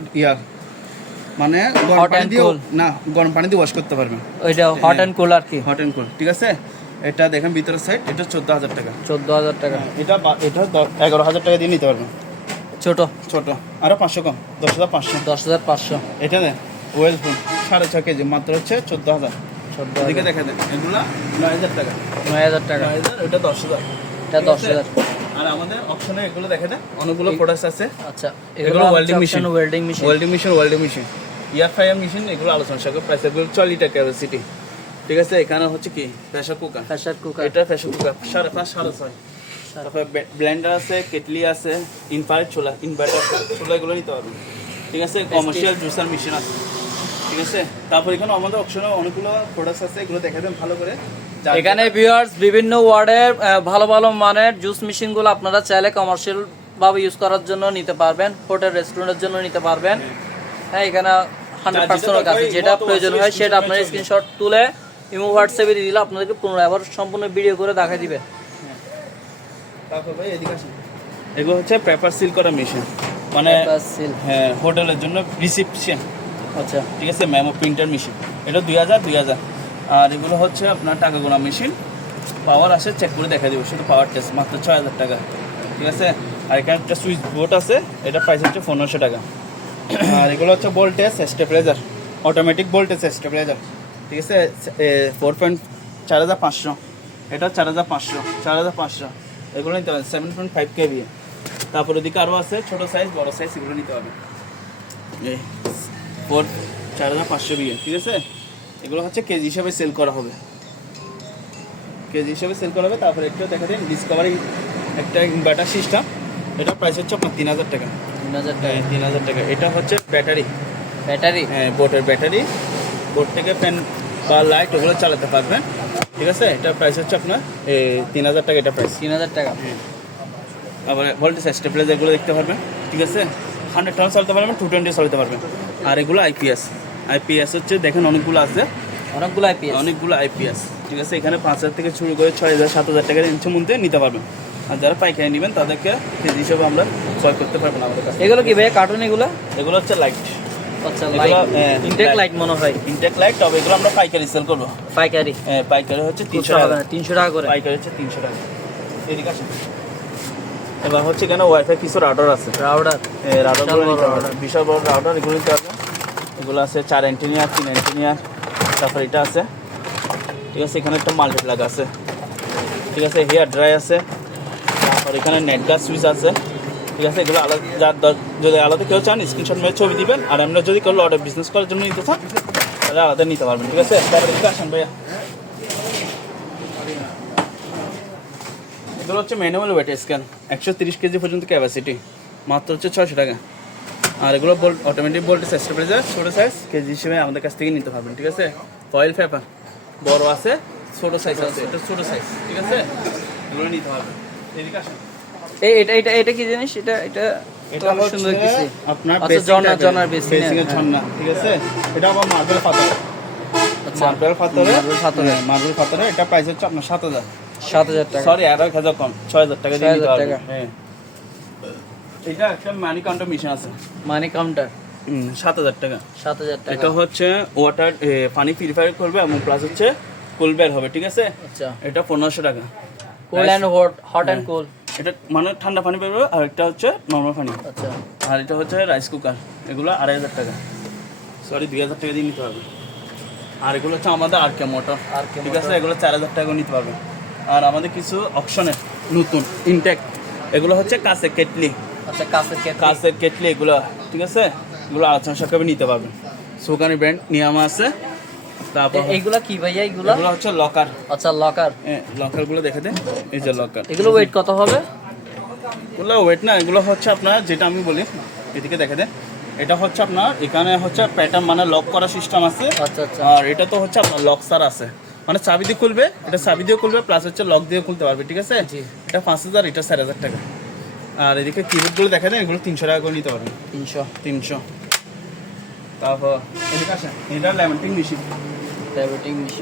মানে গরম Hot পানি and দিয়ে cold। না গরম পানি দিয়ে ওয়াশ করতে পারবেন, ওইটা হট এন্ড কুল আর কি। হট এন্ড কোল্ড, ঠিক আছে। এটা দেখেন ভিতরের সাইড, এটা 14,000 টাকা। 14,000 টাকা। এটা 11,000 টাকা দিয়ে নিতে পারবেন। ছোট ছোট আরো 500 কম, 10,500। 10,500। এটা দেন ওয়েলফুল 6.5 কেজি, মাত্র হচ্ছে 14,000। এদিকে 14,000। দেখে দেন, এগুলা 9,000 টাকা। 9,000 টাকা। 9,000, এটা 10,000। এটা 10,000। আর আমাদের অপশনে এগুলো দেখে দেন, অনেকগুলো প্রোডাক্টস আছে। আচ্ছা, এগুলো welding machine, welding machine. Welding machine, air fryer machine, এগুলো আলোচনা সাপেক্ষে প্রাইস এগুলো 40 লিটার ক্যাপাসিটি, ঠিক আছে। এখানে হচ্ছে কি প্রেসার কুকার, প্রেসার কুকার। এটা প্রেসার কুকার 5.5 6.5। তারপরে ব্লেন্ডার আছে, কেটলি আছে, ইনফ্রারেড চুলা, ইনভার্টার চুলা, এগুলো নিতে পারবেন, ঠিক আছে। কমার্শিয়াল জুসার মেশিন আছে, ঠিক আছে। তারপর এখানে আমাদের অপশনে অনেকগুলো প্রোডাক্টস আছে, এগুলো দেখে দেন ভালো করে। এখানে ভিউয়ার্স বিভিন্ন ওয়ার্ডের ভালো ভালো মানের জুস মেশিনগুলো আপনারা চাইলে কমার্শিয়াল ভাবে ইউজ করার জন্য নিতে পারবেন, হোটেল রেস্টুরেন্টের জন্য নিতে পারবেন। হ্যাঁ, এখানে 100% আছে, যেটা প্রয়োজন হয় সেটা আপনার স্ক্রিনশট তুলে ইমো হোয়াটসঅ্যাপে দিয়ে দিলে আপনাদেরকে পুনরায় আবার সম্পূর্ণ ভিডিও করে দেখাই দিবে। তারপর ভাই এদিকে আসেন, এগুলো হচ্ছে পেপার সিল করা মেশিন, মানে সিল। হ্যাঁ হোটেলের জন্য রিসিপশন, আচ্ছা, ঠিক আছে। মেমো প্রিন্টার মেশিন, এটা 2,000। আর এগুলো হচ্ছে আপনার টাকা গোনা মেশিন, পাওয়ার আসে চেক করে দেখা দিব, শুধু পাওয়ার টেস্ট, মাত্র 6,000 টাকা, ঠিক আছে। আর এখানে একটা সুইচ বোর্ড আছে, এটা প্রাইস হচ্ছে 1,500 টাকা। আর এগুলো হচ্ছে voltage stabiliser, automatic voltage stabiliser, ঠিক আছে। 4,500, এটা 4,500। এগুলো নিতে হবে 7.5 কেভি। তারপর ওদিকে আরও আছে ছোটো সাইজ বড় সাইজ, এগুলো নিতে হবে। এই 4,500 বিয়ে, ঠিক আছে। এগুলো হচ্ছে কেজি হিসাবে সেল করা হবে, তারপরে একটু দেখা দিন ডিসকভারি একটা ইনভার্টার সিস্টেম, এটা প্রাইস হচ্ছে আপনার 3,000 টাকা। 3,000 টাকা। 3,000 টাকা। এটা হচ্ছে ব্যাটারি, হ্যাঁ বোটের ব্যাটারি, বোট থেকে ফ্যান বা লাইট ওগুলো চালাতে পারবেন, ঠিক আছে। এটা প্রাইস হচ্ছে আপনার 3,000 টাকা, এটা প্রাইস 3,000 টাকা। আবার ভোল্টেজ স্টেবিলাইজার এগুলো দেখতে পারবেন, ঠিক আছে। 100 টার্ন চালাতে পারবেন, 220 চালাতে পারবেন। আর এগুলো আইপিএস হচ্ছে দেখেন অনেকগুলো আছে, অনেকগুলো আইপিএস। ঠিক আছে। এখানে 5,000 থেকে শুরু করে 6,000 7,000 টাকার ইঞ্চের মধ্যে নিতে পারবেন। আর যারা পাইকারি নেবেন তাদেরকে কেজি হিসেবে আমরা ক্রয় করতে পারবেন আমাদের কাছে। এগুলো কি ভাই কার্টুন? এগুলো হচ্ছে লাইট, আচ্ছা, লাইট ইনটেক লাইট মনে হয়, ইনটেক লাইট। তবে এগুলো আমরা পাইকারি সেল করবো, পাইকারি। পাইকারি হচ্ছে 300 টাকা, 300 টাকা করে, পাইকারি হচ্ছে 300 টাকা। এদিকে আসেন, এবার হচ্ছে এখানে ওয়াইফাই কিছু রাউটার আছে, রাউটারগুলো নিতে পারবেন, বিশাল বড় রাউটার, এগুলো নিতে পারবেন। এগুলো আছে 4 অ্যান্টেনিয়ার, 3 অ্যান্টেনিয়ার। তারপর এটা আছে, ঠিক আছে। এখানে একটা মাল্টিপ্লাগ আছে, ঠিক আছে। হেয়ার ড্রাই আছে। তারপর এখানে নেট গ্যাস সুইচ আছে, ঠিক আছে। এগুলো আলাদা, যদি আলাদা কেউ চান স্ক্রিনশট মেরে ছবি দিবেন। আর আমরা যদি কোনো অর্ডার বিজনেস করার জন্য নিতে চান তাহলে আলাদা নিতে পারবেন, ঠিক আছে। তারপরে এদিকে আসেন ভাইয়া, এগুলো হচ্ছে ম্যানুয়াল ওয়েট স্ক্যান, 130 কেজি পর্যন্ত ক্যাপাসিটি, মাত্র হচ্ছে 600 টাকা। আর এগুলো অটোমেটিক ভোল্টেজ স্টেবিলাইজার, ছোটো সাইজ, কেজি হিসেবে আমাদের কাছ থেকে নিতে পারবেন, ঠিক আছে। ফয়েল পেপার বড় আছে, ছোটো সাইজ আছে, এটা ছোটো সাইজ, ঠিক আছে। এগুলো নিতে পারবেন। এদিকে আসেন, এটা কি জিনিস? এটা এটা অনেক সুন্দর কিছু। আপনার আচ্ছা, জর্নার বেসিং এর ঝর্ণা, ঠিক আছে। এটা আবার মার্বেল পাথর, আচ্ছা, মার্বেল পাথরে। এটা প্রাইস হচ্ছে আপনার 7,000 টাকা। সরি, আর 1,000 কম, 6,000 টাকা দিয়ে নিতে 6,000 পারবেন। টাকা। হ্যাঁ, এটা একটা মানি কাউন্টার মেশিন আছে, মানি কাউন্টার 7,000 টাকা। 7,000 টাকা। এটা হচ্ছে ওয়াটার পানি পিউরিফাই করবে এবং প্লাস হচ্ছে কোল বের হবে, ঠিক আছে। আচ্ছা, এটা 1,500 টাকা। কোল এন্ড হট এন্ড কোল, এটা মানে ঠান্ডা পানি বেরোবে, আর একটা হচ্ছে নর্মাল পানি। আচ্ছা। আর এটা হচ্ছে রাইস কুকার, এগুলো 2,500 টাকা, সরি 2,000 টাকা দিয়ে নিতে হবে। আর এগুলো হচ্ছে আমাদের আরকে মোটর, ঠিক আছে। এগুলো 4,000 টাকা নিতে পারবে। আর আমাদের কিছু অপশনে নতুন ইনটেক, এগুলো হচ্ছে কাঁচের কেটলি, আচ্ছা, কাঁচের কেটলি, এগুলো ঠিক আছে। এগুলো আলোচনা সাপেক্ষে নিতে পারবেন। সুগানি ব্র্যান্ড নিয়ামা আছে। তারপর এইগুলা কি ভাইয়া? এগুলো হচ্ছে লকার, আচ্ছা, লকার। লকারগুলো দেখে দেন, এই যে লকার। এগুলো ওয়েট কত হবে? এগুলো ওয়েট না, এগুলো হচ্ছে আপনার যেটা আমি বলি, এদিকে দেখে দেন। এটা হচ্ছে আপনার এখানে হচ্ছে প্যাটার্ন, মানে লক করা সিস্টেম আছে। আচ্ছা, আচ্ছা। আর এটা তো হচ্ছে আপনার লক সার আছে, মানে চাবি দিয়ে খুলবে, এটা চাবি দিয়ে খুলবে প্লাস হচ্ছে লক দিয়ে খুলতে পারবে, ঠিক আছে। এটা 5,000, এটা 4,000 টাকা। আর এদিকে কিবোর্ডগুলো দেখা দেন, এগুলো 300 টাকা করে নিতে পারবেন। 300। তারপর এদিকে আসেন, এটা ল্যামিনেটিং মেশিন।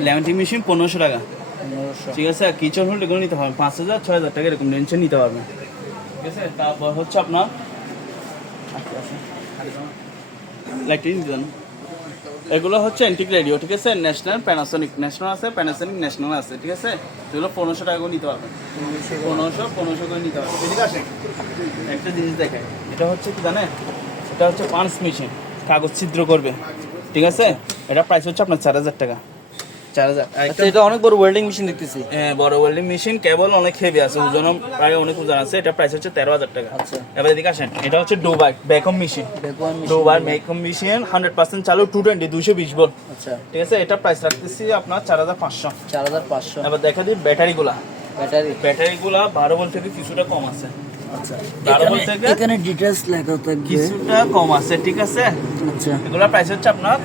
ল্যামিনেটিং মেশিন 1500 টাকা, 1500 ঠিক আছে। কিচেন হোল্ড এগুলো নিতে পারবেন 5000 6000 টাকা এরকম রেঞ্জে নিতে পারবেন, ঠিক আছে। তারপর হচ্ছে আপনার লাইটিং ডিজাইন, এগুলো হচ্ছে অ্যান্টিক রেডিও, ঠিক আছে। ন্যাশনাল প্যানাসোনিক, ন্যাশনাল আছে, প্যানাসোনিক ন্যাশনাল আছে, ঠিক আছে। এগুলো 1500 টাকা করে নিতে পারবেন, 1500 করে নিতে পারবেন। এদিকে আসেন, একটা জিনিস দেখায়, এটা হচ্ছে কি জানেন, এটা হচ্ছে পাঞ্চ মেশিন, কাগজ ছিদ্র করবে, ঠিক আছে। এটা প্রাইস হচ্ছে আপনার 4000 টাকা, 4000। আচ্ছা, এটা অনেক বড় ওয়েল্ডিং মেশিন দেখতেছি। হ্যাঁ, বড় ওয়েল্ডিং মেশিন, কেবল অনেক হেভি আছে, ওজনও প্রায় অনেক ওজন আছে। এটা প্রাইস হচ্ছে 13000 টাকা। আচ্ছা। এবার এদিকে আসেন, এটা হচ্ছে ডুবাই ভ্যাকুয়াম মেশিন, ডুবাই ভ্যাকুয়াম মেশিন 100% চালু, 220 ভোল্ট, আচ্ছা, ঠিক আছে। এটা প্রাইস রাখতেছি আপনার 4500। 4500। এবার দেখা দিই ব্যাটারিগুলা, ব্যাটারি 12 ভোল্ট থেকে কিছুটা কম আছে, আচ্ছা, 12 ভোল্ট থেকে এখানে ডিটেইলস লেখা থাকবে। কিছুটা কম আছে, ঠিক আছে। আচ্ছা, এগুলোর প্রাইস হচ্ছে আপনার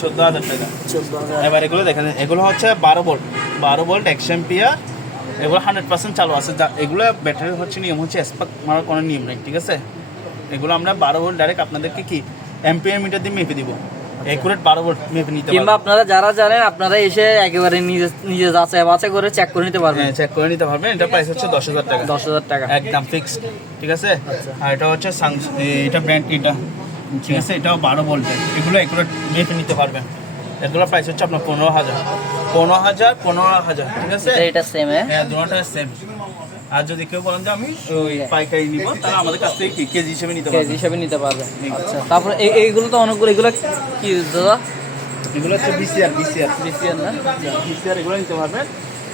14000 টাকা। 14000। এবার এগুলো দেখেন, এগুলো হচ্ছে 12 ভোল্ট 1 অ্যাম্পিয়ার, এগুলো 100% চালু আছে। এগুলো ব্যাটারি হচ্ছে নিয়ম হচ্ছে স্পার্ক মারার কোনো নিয়ম নেই, ঠিক আছে। এগুলো আমরা 12 ভোল্ট ডাইরেক্ট আপনাদেরকে কি অ্যাম্পিয়ার মিটার দিয়ে মেপে দিব, একুরেট 12 ভোল্ট মেপে নিতে কিংবা পারবেন। আপনারা যারা জানেন আপনারা এসে একেবারে নিজে যাচাই বাছাই করে চেক করে নিতে পারবেন। হ্যাঁ, চেক করে নিতে পারবেন। এটা প্রাইস হচ্ছে 10000 টাকা, 10000 টাকা একদম ফিক্সড, ঠিক আছে। আর এটা হচ্ছে এটা ব্র্যান্ড, এটা ঠিক আছে, এটাও 12 ভোল্টের। এগুলো একুরেট মেপে নিতে পারবেন। এগুলো প্রাইস হচ্ছে আপনার 15000, ঠিক আছে। এটা সেম হ্যাঁ, দুটোটা সেম। আর যদি কেউ বলেন যে আমি ওই পাইকারি নিব, তাহলে আমাদের কাছ থেকে কি কেজি হিসেবে নিতে কেজি পারবেন। হিসাবে নিতে পারবে। আচ্ছা, তারপরে এইগুলো তো অনেকগুলো, এগুলো কি দাদা? এগুলো হচ্ছে বিসিআর না? বিসিআর, এগুলো নিতে পারবেন।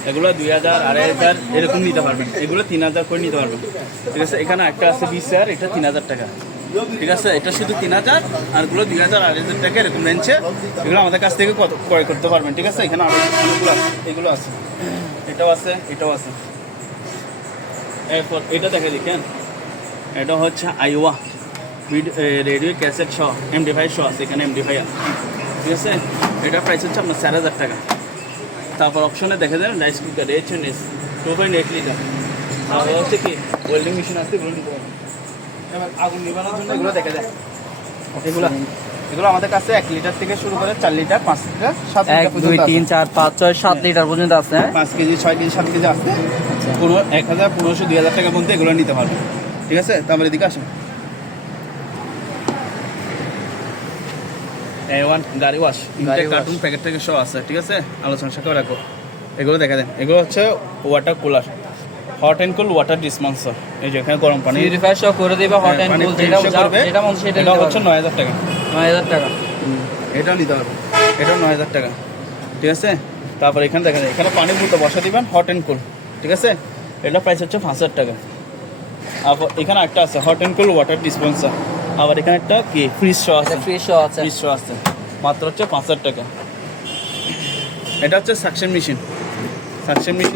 এগুলো 2000 2500 এরকম নিতে পারবেন। এগুলো 3000 করে নিতে পারবেন, ঠিক আছে। এখানে একটা আছে বিসিআর, এটা 3000 টাকা, ঠিক আছে। এটা শুধু 3000, আর এগুলো 2000 2500 টাকা এরকম রেঞ্জে। এগুলো আমাদের কাছ থেকে ক্রয় করতে পারবেন, ঠিক আছে। এখানে আরো অনেকগুলো আছে, এগুলো আছে, এটাও আছে, এটাও আছে। এরপর এটা দেখে দেখেন, এটা হচ্ছে আইওয়া রেডিও ক্যাসেট সহ MD5 সহ আছে, এখানে MD5 আছে, ঠিক আছে। এটা প্রাইস হচ্ছে আপনার 4000 টাকা। তারপর অপশনে দেখে দেন রাইস কুকার HNS 2.8 লিটার। তারপর হচ্ছে কি ওয়েল্ডিং মেশিন আছে, এগুলো নিতে পারবেন। এবার আগুন নিবানোর জন্য এগুলো দেখে দেন, এগুলো আমাদের কাছে 1 লিটার থেকে শুরু করে 4 লিটার 5 লিটার 7 1 লিটার 2 পর্যন্ত 3 4 5 6 7 লিটার পর্যন্ত আছে, হ্যাঁ? 5 কেজি 6 কেজি 7 কেজি আছে। কোনো 1000 1500 2000 টাকা পর্যন্ত এগুলো নিতে পারবেন, ঠিক আছে। তারপরে এদিকে আসেন, A1 গাড়ি ওয়াশ, কার্টুন প্যাকেট থেকে সব আছে, ঠিক আছে। আলোচনা সাথে রাখো। এগুলো দেখা দেন, এগুলো হচ্ছে water cooler, hot and cool water dispenser. এই যে এখানে গরম পানি পিউরিফায়ার সহ করে দিবা, হট এন্ড কুল যেটা যেটা মন সেটা এটা হচ্ছে 9000 টাকা, 9000 টাকা। এটাও নিতে পারবেন, এটাও 9000 টাকা, ঠিক আছে। তারপর এখানে দেখেন, এখানে পানি বুতে বসা দিবেন হট অ্যান্ড কুল, ঠিক আছে। এটা প্রাইস হচ্ছে 5000 টাকা। আবার এখানে একটা আছে hot and cool water dispenser. আবার এখানে একটা কি ফ্রিজ শো আছে, ফ্রিজ আছে। ফ্রিজ শো আছে, মাত্র হচ্ছে 5000 টাকা। এটা হচ্ছে সাকশন মেশিন,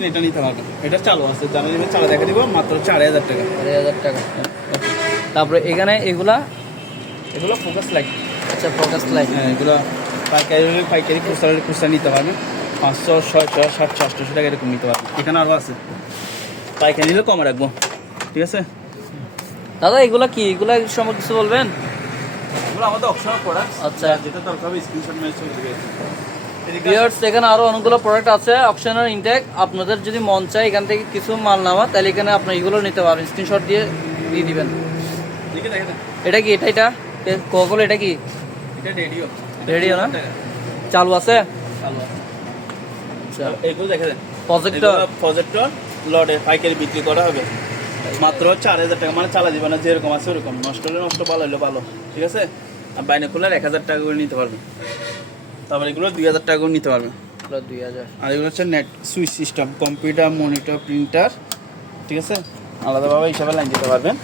এটা নিতে পারবেন। এটা চালু আছে, জানা যাবে, চালা দেখা দিব, মাত্র হচ্ছে 2500 টাকা। 3000 টাকা। তারপরে এখানে এগুলো ফোকাস লাইট, আচ্ছা, ফোকাস লাইট। হ্যাঁ, এগুলো পাইকারি খুচরা নিতে পারবেন। 500 600 700 800 টাকা এরকম নিতে পারবেন। এখানে আরও আছে, পাইকারি নিলে কমে রাখবো, ঠিক আছে। দাদা এগুলা কি, এগুলা সম্পর্কে কিছু বলবেন? এগুলো আমাদের অপশনাল প্রোডাক্ট, আচ্ছা, যেটা দরকার হবে স্ক্রিনশট মেরে চলে দিবে। ভিউয়ার্স, এখানে আরো অনেকগুলো প্রোডাক্ট আছে অপশনাল ইনটেক। আপনাদের যদি মন চায় এখান থেকে কিছু মাল নেওয়া, তাহলে এখানে আপনি এগুলো নিতে পারেন, স্ক্রিনশট দিয়ে দিবেন। এটা কি, এটা কোকল, এটা কি এটা রেডিও, রেডিও না? চালু আছে? চালু আছে। আচ্ছা, এগুলো দেখে দেন, প্রজেক্টর লটে পাইকারি বিক্রি করা হবে মাত্র 4000 টাকা। মানে চালা দিবে না, যেরকম আছে ওরকম, নষ্ট হলে নষ্ট, ভালো হলে ভালো, ঠিক আছে। আর বাইনোকুলার 1000 টাকা করে নিতে পারবে। তারপর এগুলো 2000 টাকা করে নিতে পারবে। 2000। আর এগুলো হচ্ছে net switch system, computer, monitor, printer, ঠিক আছে। আলাদাভাবে হিসাবে লাইন দিতে পারবেন।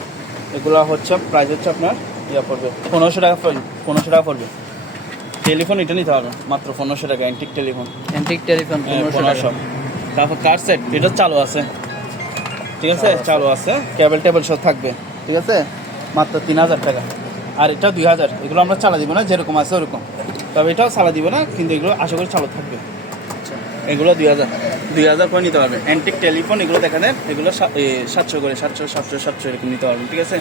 এগুলো হচ্ছে প্রাইস হচ্ছে আপনার পড়বে 1500 টাকা, 1500 টাকা পড়বে। টেলিফোন এটা নিতে পারবেন মাত্র 1500 টাকা, অ্যান্টিক টেলিফোন, 1500। তারপর কার সেট, এটা চালু আছে, ঠিক আছে, চালু আছে, কেবল সব থাকবে, ঠিক আছে, মাত্র 3000 টাকা। আর এটা 2000। এগুলো আমরা চালা দিব না, যেরকম আছে ওরকম, তবে এটাও চালা দিব না, কিন্তু এগুলো আশা করি চালু থাকবে। এগুলো 2000 করে নিতে পারবেন। অ্যান্টিক টেলিফোন এগুলো দেখা দেন, এগুলো 700 করে, 700 এরকম নিতে পারবেন, ঠিক আছে।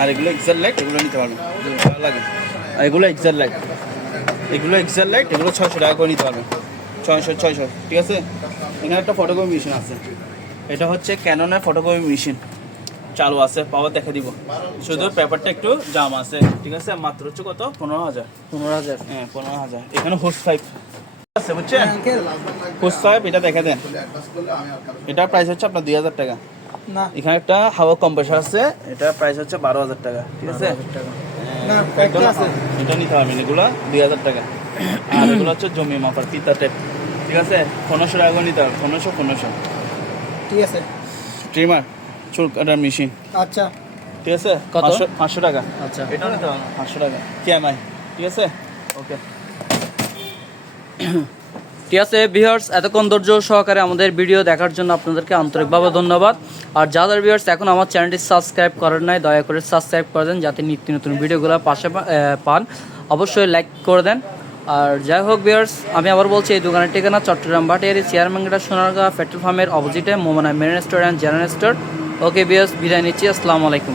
আর এগুলো এক্সার লাইট, এগুলো নিতে পারবেন, ভালো লাগে। আর এগুলো এক্সার লাইট, এগুলো এক্সেল লাইট, এগুলো 600 টাকা করে নিতে পারবেন। 600 ঠিক আছে। এখানে একটা ফটোকপি মেশিন আছে, এটা হচ্ছে ক্যাননের ফটোকপি মেশিন চালু আছে, পাওয়ার দেখা দিব, শুধু পেপারটা একটু জাম আছে, ঠিক আছে। মাত্র হচ্ছে কত, 15,000। 15,000। হ্যাঁ 15,000। এখানে হোস পাইপ আছে বুঝছেন, হোস পাইপ এটা দেখে দেন, এটা প্রাইস হচ্ছে আপনার 2,000 টাকা। না এখানে একটা হাওয়া কম্প্রেসার আছে, এটা প্রাইস হচ্ছে 12,000 টাকা, ঠিক আছে। না একদম এটা নিতে পারবেন, এগুলো 2,000 টাকা। আর এগুলো হচ্ছে জমি মাপার ফিতা টেপ, ঠিক আছে। 1500 টাকা করে নিতে হবে, 1500। ঠিক আছে ট্রিমার চুল কাটার মেশিন, আচ্ছা ঠিক আছে, কত? 500 টাকা। আচ্ছা। এটা নিতে হবে 500 টাকা কেএমআই, ঠিক আছে। ওকে, ঠিক আছে ভিউয়ার্স, এতক্ষণ ধৈর্য সহকারে আমাদের ভিডিও দেখার জন্য আপনাদেরকে আন্তরিকভাবে ধন্যবাদ। আর যাদের ভিউয়ার্স এখন আমার চ্যানেলটি সাবস্ক্রাইব করেন নাই, দয়া করে সাবস্ক্রাইব করে দেন যাতে নিত্য নতুন ভিডিওগুলো পাশে পান। অবশ্যই লাইক করে দেন। আর যাই হোক ভিউয়ার্স, আমি আবার বলছি, এই দোকানের ঠিকানা চট্টগ্রাম ভাটিয়ারি চেয়ারম্যানগেটা সোনারগাঁ পেট্রোল পাম্পের অপোজিটে Mohona marine store and general store. Okay viewers, বিদায় নিচ্ছি, আসসালামু আলাইকুম।